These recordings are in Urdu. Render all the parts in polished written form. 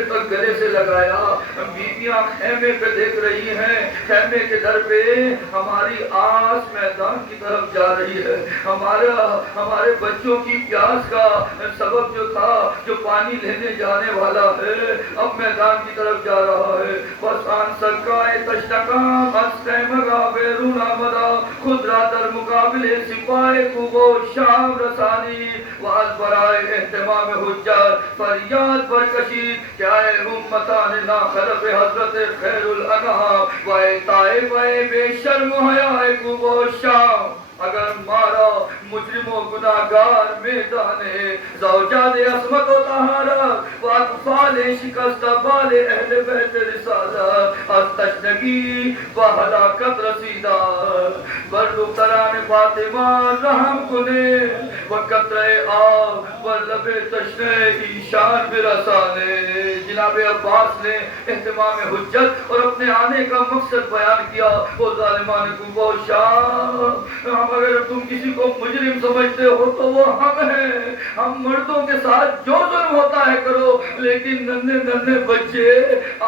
دیر تک گلے سے لگایا. بیویاں خیمے پہ دیکھ رہی ہیں, خیمے کے در پہ ہماری آس میدان کی طرف جا رہی ہے. ہمارے بچوں کی پیاس کا سبب جو تھا, جو پانی لینے جانے والا ہے, اب میدان کی طرف جا رہا ہے. بس آن سکائے تشتکام استمگا بیرون آمدہ, خود را در مقابل سپاہ کوبو شام رسانی. واز برائے اہتمام حجت فریاد برکشید کہ اے امتان نا خلف حضرت خیر الانام و اے طائفہ بے شرم و حیا کوبو شام. اگر مارا مجرم و گناہگار میدان زوجات عصمت و طہارت و اطفال شکست بال اہل بیت رسالت از تشنگی و ہلاکت رسیدہ بر دختران فاطمہ رحم کنے و قطرے آب و لب تشنے ایشان برسانے. جناب عباس نے اہتمام حجت اور اپنے آنے کا مقصد بیان کیا. وہ ظالمان کو شاہ, اگر تم کسی کو مجرم سمجھتے ہو تو وہ ہم ہیں. ہم مردوں کے ساتھ جو ظلم ہوتا ہے کرو, لیکن ننھے ننھے بچے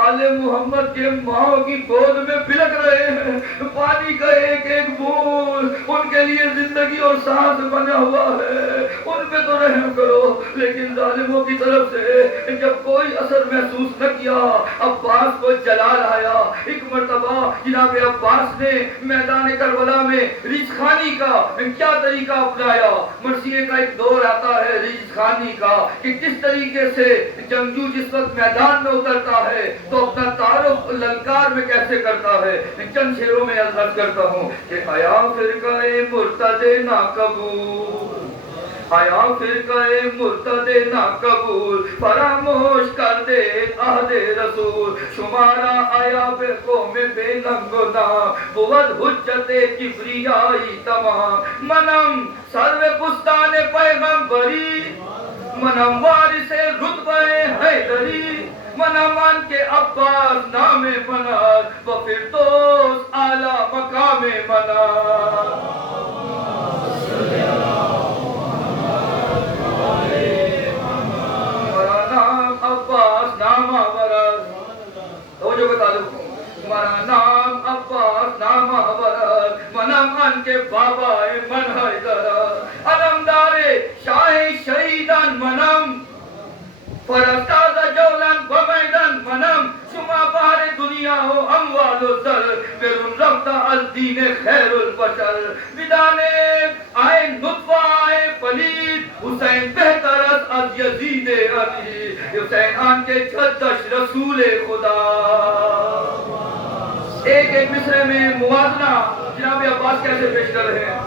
آل محمد کے ماں کی گود میں بلک رہے ہیں. پانی کا ایک ایک بوند ان کے لیے زندگی اور سانس بنا ہوا ہے. ان پہ تو رحم کرو. لیکن ظالموں کی طرف سے جب کوئی اثر محسوس نہ کیا, عباس کو جلال آیا. ایک مرتبہ جناب عباس نے میدان کربلا میں ریچھ خانی کا کیا طریقہ اپنایا. مرثیے کا ایک دور آتا ہے ریچھ خانی کا, کہ کس طریقے سے جنگجو جس وقت میدان میں اترتا ہے تو اپنا تعارف للکار میں کیسے کرتا ہے. چند شعروں میں عرض کرتا ہوں کہ آیا فرقہ مرتد ناقبول, آیا فرقہ مرتد ناقبول, فراموش کر دے عہد رسول. شمارا آیا بے قوم بے لنگنا, بود حجت کبریائی تمام. منم سرو بستان پیغمبری, منم وارث رتبہ حیدری, منم ان کے عباس نام مناد و فردوس اعلیٰ مقام مناد. ہمارا نام عباس نام ورد, منم ان کے بابا من حیدر, علمدار شاہ شہیدان منم, فرستاد جولان بمیدن منم. شما بہر دنیا ہو اموال و زر, بیرون رفتہ از دین خیر البشر. بدانے آئے نطفہ آئے پلید, حسین بہتر از یزید علی. حسین آن کے جدش رسول خدا. ایک ایک مصرے میں موازنہ جناب عباس کیسے پیش کر رہے ہیں.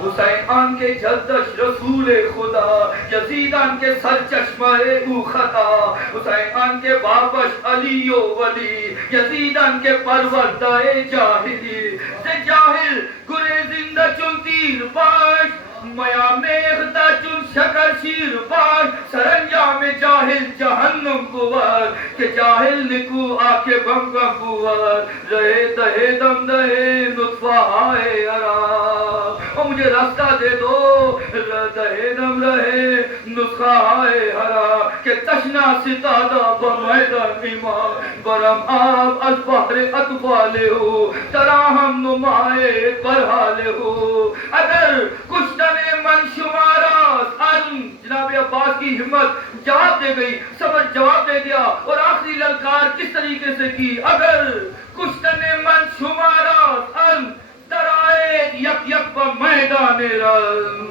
حسین آن کے جدش رسول خدا, یزید آن کے سرچشمہ او خطا. حسین آن کے بابش علی و ولی, یزید آن کے پروردہ جاہلی. سے جاہل گریزندہ چون تیر باش, میا میختا چون شکر شیر باش. سرانجام جاہل جہنم بود, کہ جاہل نکو آکے بم بم بود. رہے دہے دم دہے نطفہ آئے ارام, اور مجھے راستہ دے دو دہے دم رہے نسخہ آئے حرام. کہ تشنا ستادہ بمیدن ایمان, برم آب از بحر اطفال ہو, تراہم نمائے برحال ہو. اگر کشتن من شماراست عزم, جناب عباس کی ہمت جواب دے گئی, صبر جواب دے دیا, اور آخری للکار کس طریقے سے کی. اگر کشتن من شماراست عزم, درائے یک یک پر میدان رزم.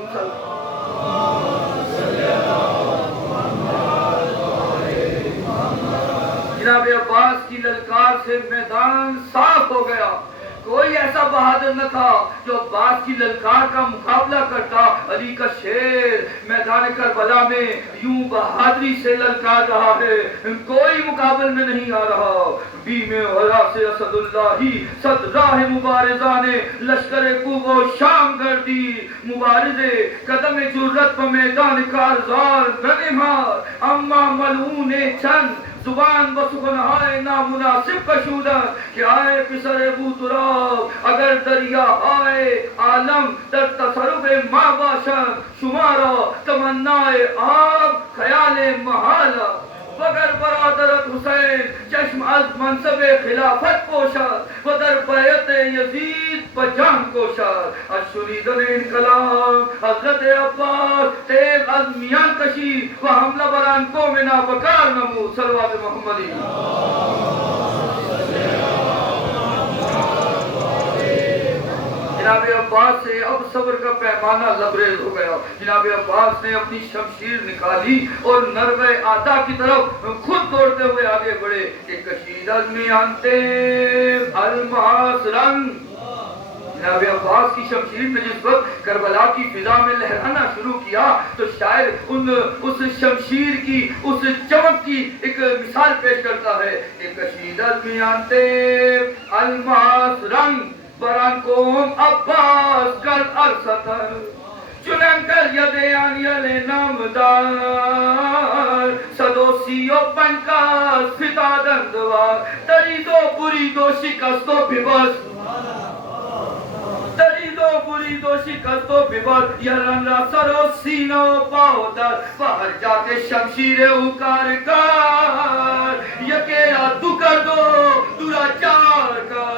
جناب عباس کی للکار سے میدان صاف ہو گیا. کوئی ایسا بہادر نہ تھا جو عباس کی للکار کا مقابلہ کرتا. علی کا شیر میدان کربلا میں یوں بہادری سے للکار رہا ہے, کوئی مقابل میں نہیں آ رہا. بیم غرا سے اسد اللہ صد راہ مبارزہ نے لشکر کوب و شام کر دی. مبارزے قدم جرت پہ میدان کارزار ننمار, اما ملعون چند زبان بسخنہائے نامناسب کشودن. کہ آئے پسر ابو تراب, اگر دریا آئے عالم در تصرف ما باشد. شمارا تمنائے آب خیال محالہ, وگر برادرت حسین چشم از منصب خلافت پوشد و در بیعت یزید بجان کوشد. از شنیدن انقلاب حضرت عباس تیغ از میان کشید و حملہ بران قوم نابکار نمود. صلوات محمدی. جناب عباس سے اب صبر کا پیمانہ لبریز ہو گیا. جناب عباس نے اپنی شمشیر نکالی اور نرغہ آدھا کی طرف خود دوڑتے ہوئے آگے بڑھے کہ کشید از میانتے الماس رنگ. جناب عباس کی شمشیر نے جس وقت کربلا کی فضا میں لہرانا شروع کیا تو شاعر اس شمشیر کی اس چمک کی ایک مثال پیش کرتا ہے کہ کشید از میانتے الماس رنگ بران قوم عباس کر ارستر چنن کر یدیان یل نامدار صدو سی و پنکاس فتادن دوار ترید و برید و شکست و ببست ترید و برید و شکست و ببست یلن را سر و سینہ و پاو در باہر جا کے شمشیر اوکار کار یکیرا دو کر دو دورا چار کار.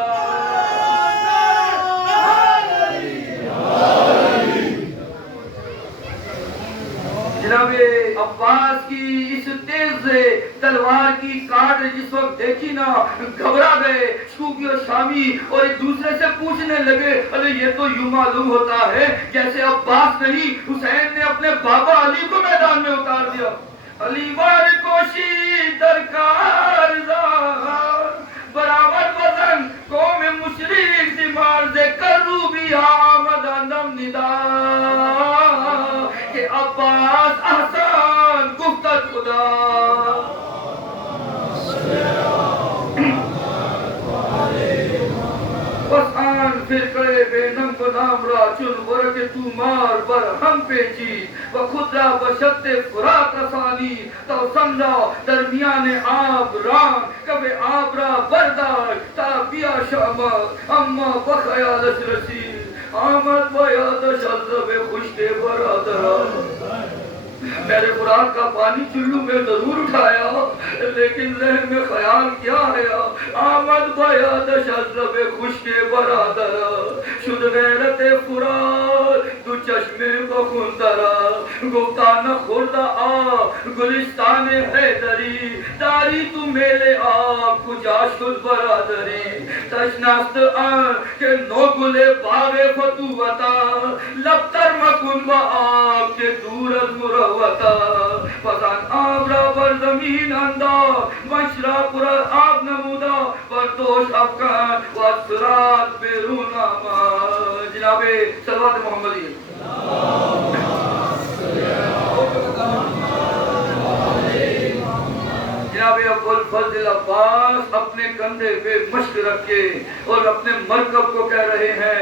جناب عباس کی اس تیز تلوار کی کاٹ جس وقت دیکھی نا گھبرا گئے. شوقی اور شامی اور ایک دوسرے سے پوچھنے لگے ارے یہ تو یوں معلوم ہوتا ہے جیسے عباس نہیں حسین نے اپنے بابا علی کو میدان میں اتار دیا. علی وار کوشی درکار برابر وزن قوم مشرق دمار سے کرو بھی آمد اندم ندا کہ عباس احسان گفتت خدا. بس آن فرقے بے نم و نام را چن ورک تو مار بر ہم پیچی و خود را بشد فرات رسانی تو سمجھا درمیان آب ران کب آب را بردار تا بیا شاما اما بخیالش رسید آمد و یادش عذب خشک برادران. میرے خوراک کا پانی چلو میں ضرور اٹھایا لیکن ذہن میں خیال کیا ہے آمد بیادش عذب خشک برادر شد غیرت فرات دو چشم بخندرا گفتا نہ خوردہ آب گلستان حیدری داری تو میلے آب کجا شد برادری تشناست آن کہ نو گلے باغ فتوتا لبتر مکن با آب کے دور از مروتا پسان آب را بر زمین انداز مشرا پر آب نمودا بردوش افغان و اسرات بیرون آمد. جناب صلوات محمدی. جناب ابوالفضل عباس اپنے کندھے پہ مشق رکھ کے اور اپنے مرکب کو کہہ رہے ہیں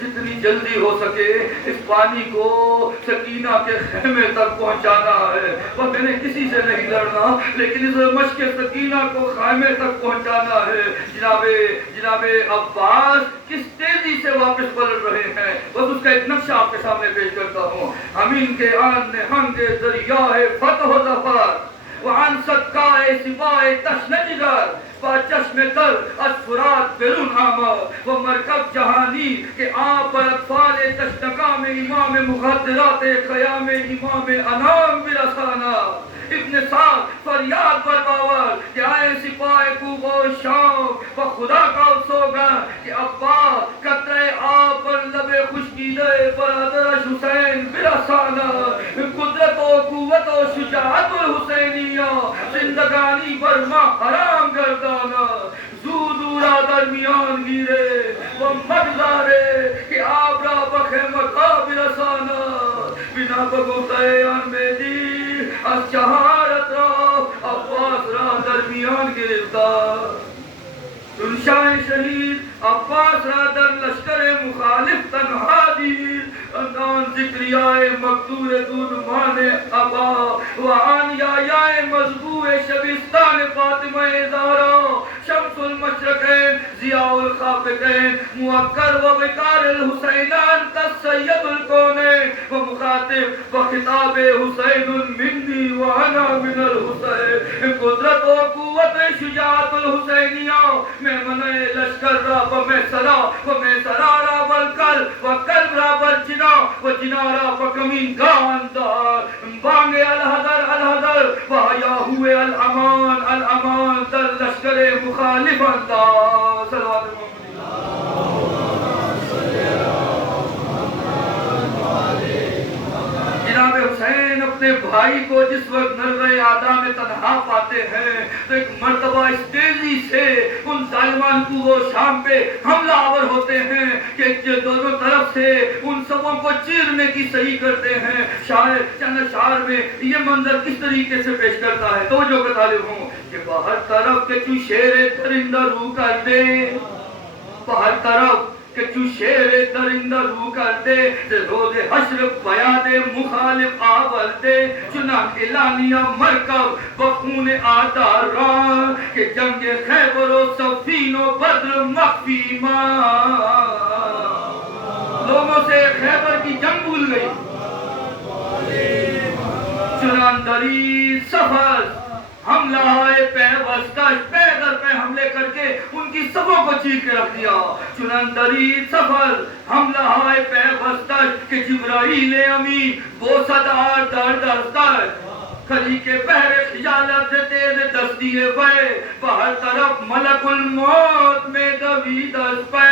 جتنی جلدی ہو سکے اس پانی کو سکینہ کے خیمے تک پہنچانا ہے. وہ میں نے کسی سے نہیں لڑنا لیکن اس مشق سکینہ کو خیمے تک پہنچانا ہے. جناب عباس کس تیزی سے واپس پلٹ رہے ہیں بس اس کا ایک نقشہ آپ کے سامنے پیش کرتا ہوں. امین کے آن نہنگ دریاہ فتح و ظفر وعن صدقاء سپاہ تشنجگر با چشم تر از فرات بیرون آمد و مرکب جہانی کہ آپ پر اطفال تشنکام امام مخدرات قیام امام انام برسانا. ابن سعد فریاد پر باور کہ آئے سپاہ کوب و شام و خدا کا سوگن کہ ابا قطرے آپ پر لب خشکی دے برادرش حسین برسانا. قدرت و قوت و شجاعت الحسینیہ زندگانی پر ماں حرام گردانا. زودورا درمیان گیرے و مگزارے کہ آپ را بخے مقاب رسانا. بنا بگوتائے آن میں دی از چہارت را عباس را درمیان گرفتار. شاہ شہید عباس را در لشکر مخالف تنہا دیر اندان ذکریائے مقدور دودمان ابا وعن یایائے مذبوع شبستان فاطمہ زہرا شمس المشرقین ضیاء الخافقین موکر و وقار الحسینان سید الکونین و مخاطب و خطاب حسین منی و انا من الحسین قدرت و قوت شجاعت الحسینیہ میں منع لشکر را و میں سرا را والقلب و قلب را والجنا و جنا را و کمین گاندار بانگ الحذر و حیا ہوئے الامان در لشکر مخالف اندار صلوات جناب حسین اپنے بھائی کو جس وقت نرغہ آدھا میں تنہا پاتے ہیں تو ایک مرتبہ اس تیزی سے ان ظالمان کو وہ شام پہ حملہ آور ہوتے ہیں کہ دونوں طرف سے ان سبوں کو چیرنے کی صحیح کرتے ہیں. شاعر چند اشعار میں یہ منظر کس طریقے سے پیش کرتا ہے تو جو کہ طالب ہوں کہ باہر طرف کے چو شیر درندہ رو کر دے باہر طرف کہ تو شیر درندہ رو کر دے روز حشر بیاد مخالف آور دے چنانکہ اعلانیہ مرکب بخون آداران کہ جنگ خیبر و صفین و بدر مخفی ماں لوگوں سے خیبر کی جنگ بھول گئی چناندری سفر حملہ آئے پیوستش پے در پہ حملے کر کے ان کی سبوں کو چیر کے رکھ دیا. چنندری سفر حملہ آئے پیوستش کہ جبرائیل امین بوسدار در دستر خلی کے بحر خجالت سے تیز دستی وے باہر طرف ملک الموت میں دوید اس پہ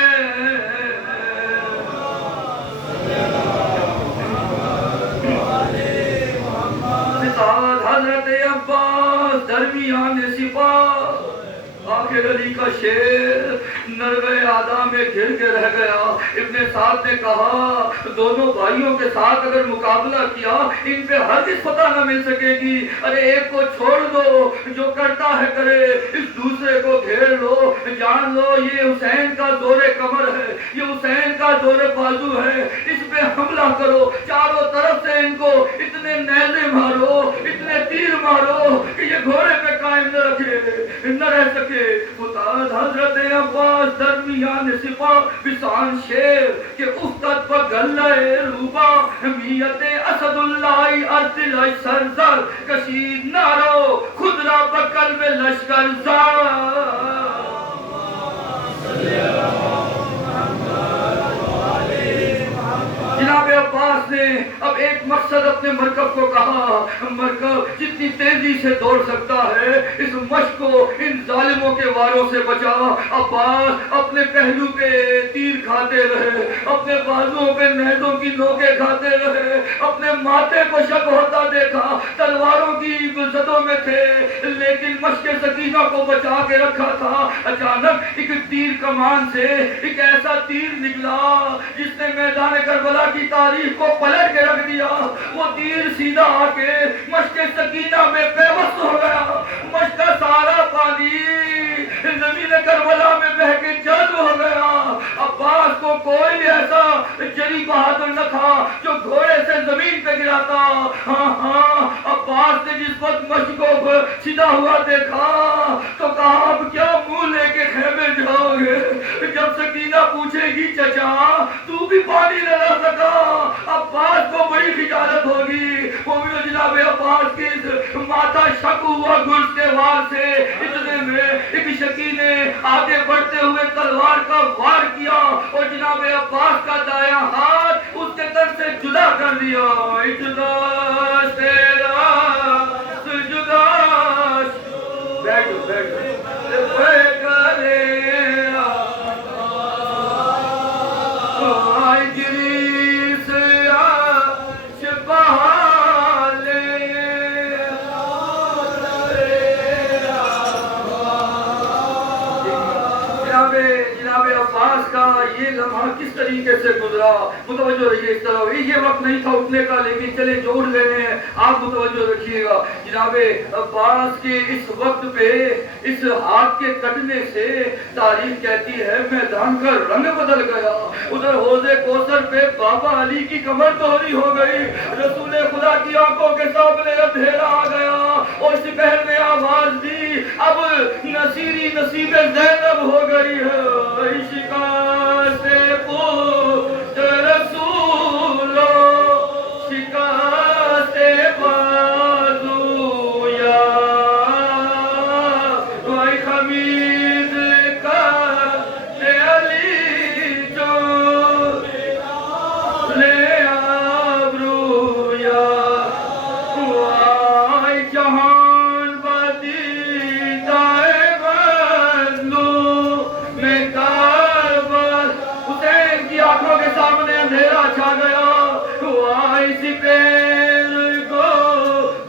حضرت عباس درمیان سپاہ آخر علی کا شیر نرغہ آدھا میں گھر کے رہ گیا. ابن سعد نے کہا دونوں بھائیوں کے ساتھ اگر مقابلہ کیا ان پہ ہرگز فتح نہ مل سکے گی. ارے ایک کو چھوڑ دو جو کرتا ہے کرے اس دوسرے کو گھیر لو جان لو یہ حسین کا زور کمر ہے یہ حسین کا زور بازو ہے اس پہ حملہ کرو چاروں طرف سے ان کو اتنے نیزے مارو اتنے تیر مارو کہ یہ گھوڑے پہ قائم نہ رہ سکے. فتاد حضرت عباس درمیان سپاہ بسان شیر کہ افتد پر گلہ روبا حمیت اسد اللہ ارتل سرزر کشید نارو خود را بکل میں لشکر زار. جناب عباس نے اب ایک مقصد اپنے مرکب کو کہا مرکب جتنی تیزی سے دوڑ سکتا ہے اس مشق کو ان ظالموں کے واروں سے بچا. عباس اپنے پہلو پہ تیر کھاتے رہے اپنے بازوؤں پہ نیزوں کی نوکیں کھاتے رہے اپنے ماتھے کو شک ہوتا دیکھا تلواروں کی زدوں میں تھے لیکن مشق سکینہ کو بچا کے رکھا تھا. اچانک ایک تیر کمان سے ایک ایسا تیر نکلا جس نے میدان کربلا کی تاریخ کو پلٹ کے رکھ دیا. وہ تیر سیدھا آ کے مشق سکینہ میں پیوست ہو گیا. مشق کا سارا پانی زمین کربلا میں بہ کے جذب ہو گیا. عباس کو کوئی ایسا جری بہادر نہ تھا جو گھوڑے سے زمین پہ گراتا. ہاں عباس نے جس وقت مشق کو سیدھا ہوا دیکھا تو کہا اب کیا منہ لے کے خیمے جاؤ گے. جب سکینہ پوچھے گی چچا تو بھی پانی نہ لا سکا عباس کو بڑی خجالت ہوگی. وہ بھی جناب عباس کی ماتھا شک ہوا گرز کے وار سے. اتنے میں ایک شکی نے آگے بڑھتے ہوئے تلوار کا وار کیا اور جناب عباس کا دایاں ہاتھ اس کے تن سے جدا کر دیا. اجدا تیرا سجدہ بیٹھو یہ لمحہ کس طریقے سے گزرا متوجہ رہیے. اس طرح یہ وقت نہیں تھا اٹھنے کا لیکن چلے جو اٹھ لینے ہیں آپ متوجہ رکھیے گا. جناب عباس کے اس وقت پہ اس ہاتھ کے کٹنے سے تاریخ کہتی ہے میدان کا رنگ بدل گیا. ادھر حوض کوثر پہ بابا علی کی کمر دوہری ہو گئی. رسول خدا کی آنکھوں کے سامنے اندھیرا آ گیا اور سپہر نے آواز دی اب نصیری نصیب زینب ہو گئی ہے شکایت پوچھ رسولو شکایت بازو یا کوئی خمید کا علی جو لے آبرو یا وائی جہان بدی دائے بزلو میں کاربل حسین کی آنکھوں کے سامنے اندھیرا چھا گیا وائی سپیر کو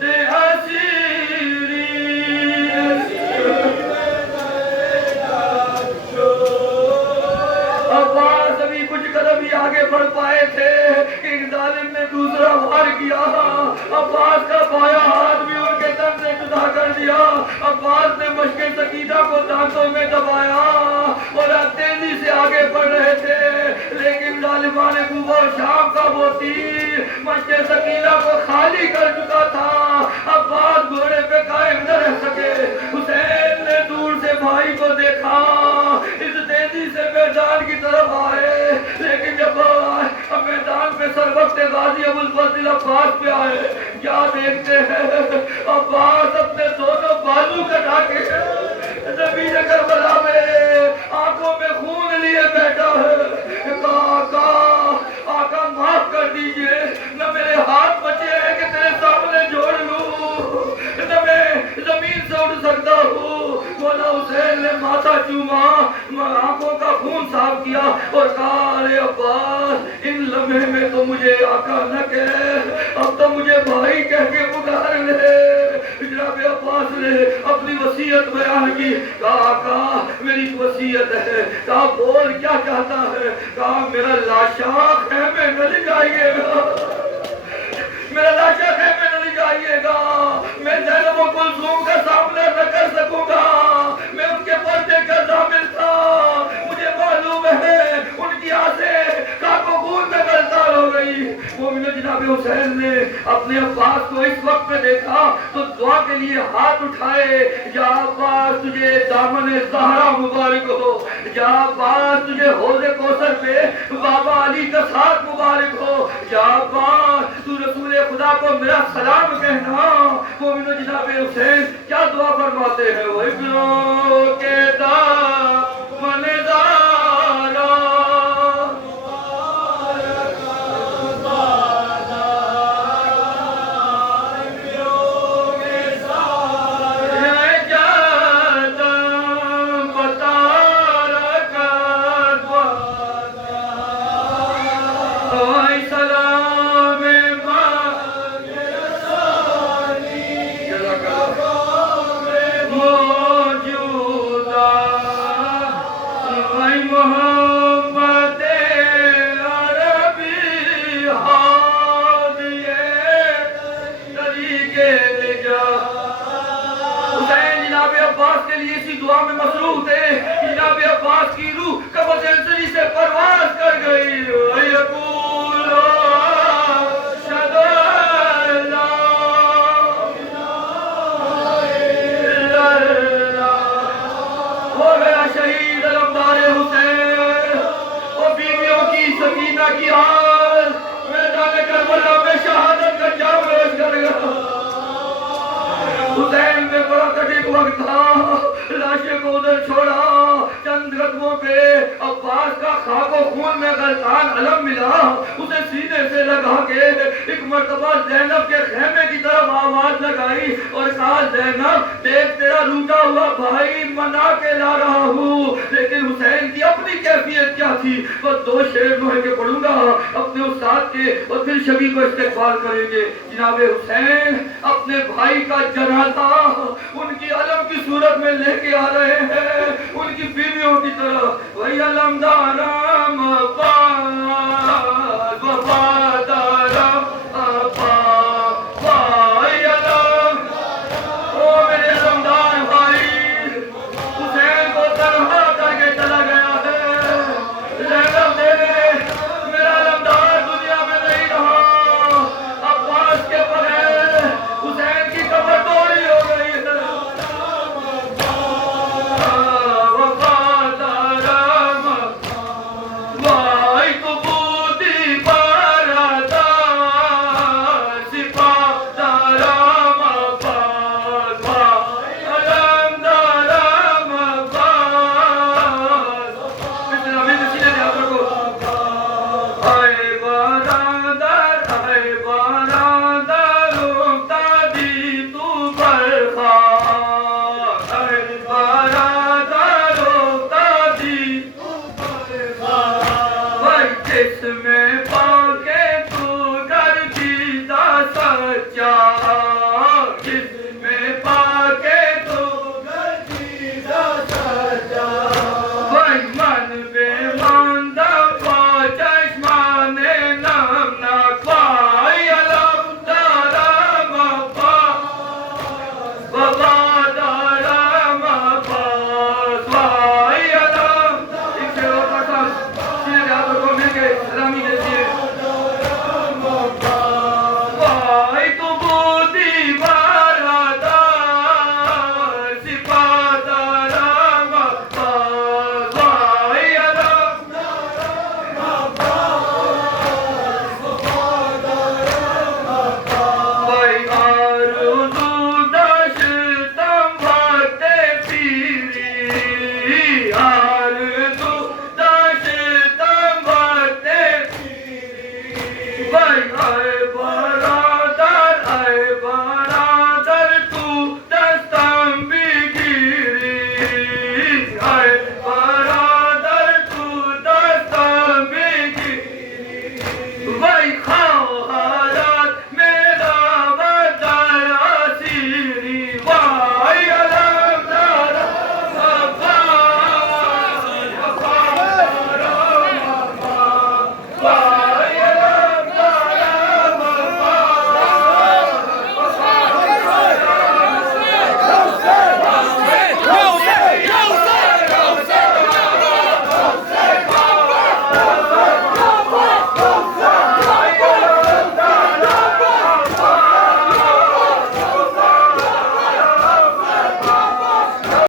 دے اسیری عباس ابھی کچھ قدم ہی آگے بڑھ پائے تھے کہ ایک ظالم نے دوسرا وار کیا عباس کا بایاں ہاتھ بھی ان کے تن سے جدا کر دیا عباس نے مشک سکینہ کو دانتوں میں دبایا اور تیزی سے آگے بڑھ رہے تھے لیکن ظالمان کوفہ اور شام کا وہ تیر مشک سکینہ کو خالی کر چکا تھا عباس گھوڑے پہ قائم نہ رہ سکے حسین نے دور سے بھائی کو دیکھا اس تیزی سے میدان کی طرف آئے لیکن جب اب میدان پہ سر وقت غازی ابوالفضل عباس پہ آئے کیا دیکھتے ہیں عباس اپنے دونوں بازو کٹا کے زمین کربلا میں آنکھوں میں خون لیے بیٹھا ہے آقا معاف کر دیجئے نہ میرے ہاتھ بچے ہیں کہ تیرے سامنے جوڑ لوں نہ میں زمین سے اٹھ سکتا ہوں مولا حسین نے ماتھا چوما آنکھوں کا خون صاف کیا اور کہا ارے عباس ان لمحے میں تو مجھے آقا نہ کہے اب تو مجھے بھائی کہہ کے پکار لے جناب عباس نے اپنی وصیت بیان کی کہا آقا میری وصیت ہے کہا بول کیا چاہتا ہے کہا میرا لاشا خیمے نہ لے جائیے گا میرا لاشا خیمے نہ لے جائیے گا میں زینب و کلثوم کا سامنا نہ کر سکوں گا میں ان کے پردے کا ضامن تھا مجھے معلوم ہے ان کی آسیں خاک و خون میں گلزار ہو گئی مومنو جناب حسین نے اپنے عباس کو اس وقت میں دیکھا تو دعا کے لیے ہاتھ اٹھائے یا عباس تجھے دامن زہرا مبارک ہو یا عباس تجھے حوض کوثر پہ بابا علی کا ساتھ مبارک ہو یا عباس تو رسول خدا کو میرا سلام کہنا مومنو جناب حسین کیا دعا فرماتے ہیں وہ ابنوں کے دامن زہرا مصروف تھے جناب عباس کی روح قبر سلسلی سے پرواز کر گئی یقول اشہد ان لا الہ الا اللہ ہو گیا شہید علمدار حسین اور بیویوں کی سکینہ کی حال میدان کربلا میں شہادت کا جام نوش کر گیا حسین میں بڑا کٹھن وقت تھا لاشے کو ادھر چھوڑا چند قدموں پہ عباس کا خاک و خون میں غلطان علم ملا اسے سینے سے لگا کے ایک مرتبہ زینب کے خیمے کی طرف آواز لگائی اور کہا زینب دیکھ تیرا روٹا ہوا بھائی منا کے لا رہا ہوں لیکن حسین کی اپنی کیفیت کیا تھی وہ دو شعر نوحے کے پڑھوں گا اپنے استاد کے اور پھر شبی کو استقبال کریں گے جناب حسین اپنے بھائی کا جنازہ ان کی علم کی صورت میں لے کے آ رہے ہیں ان کی بیویوں کی طرح وہی علم دارم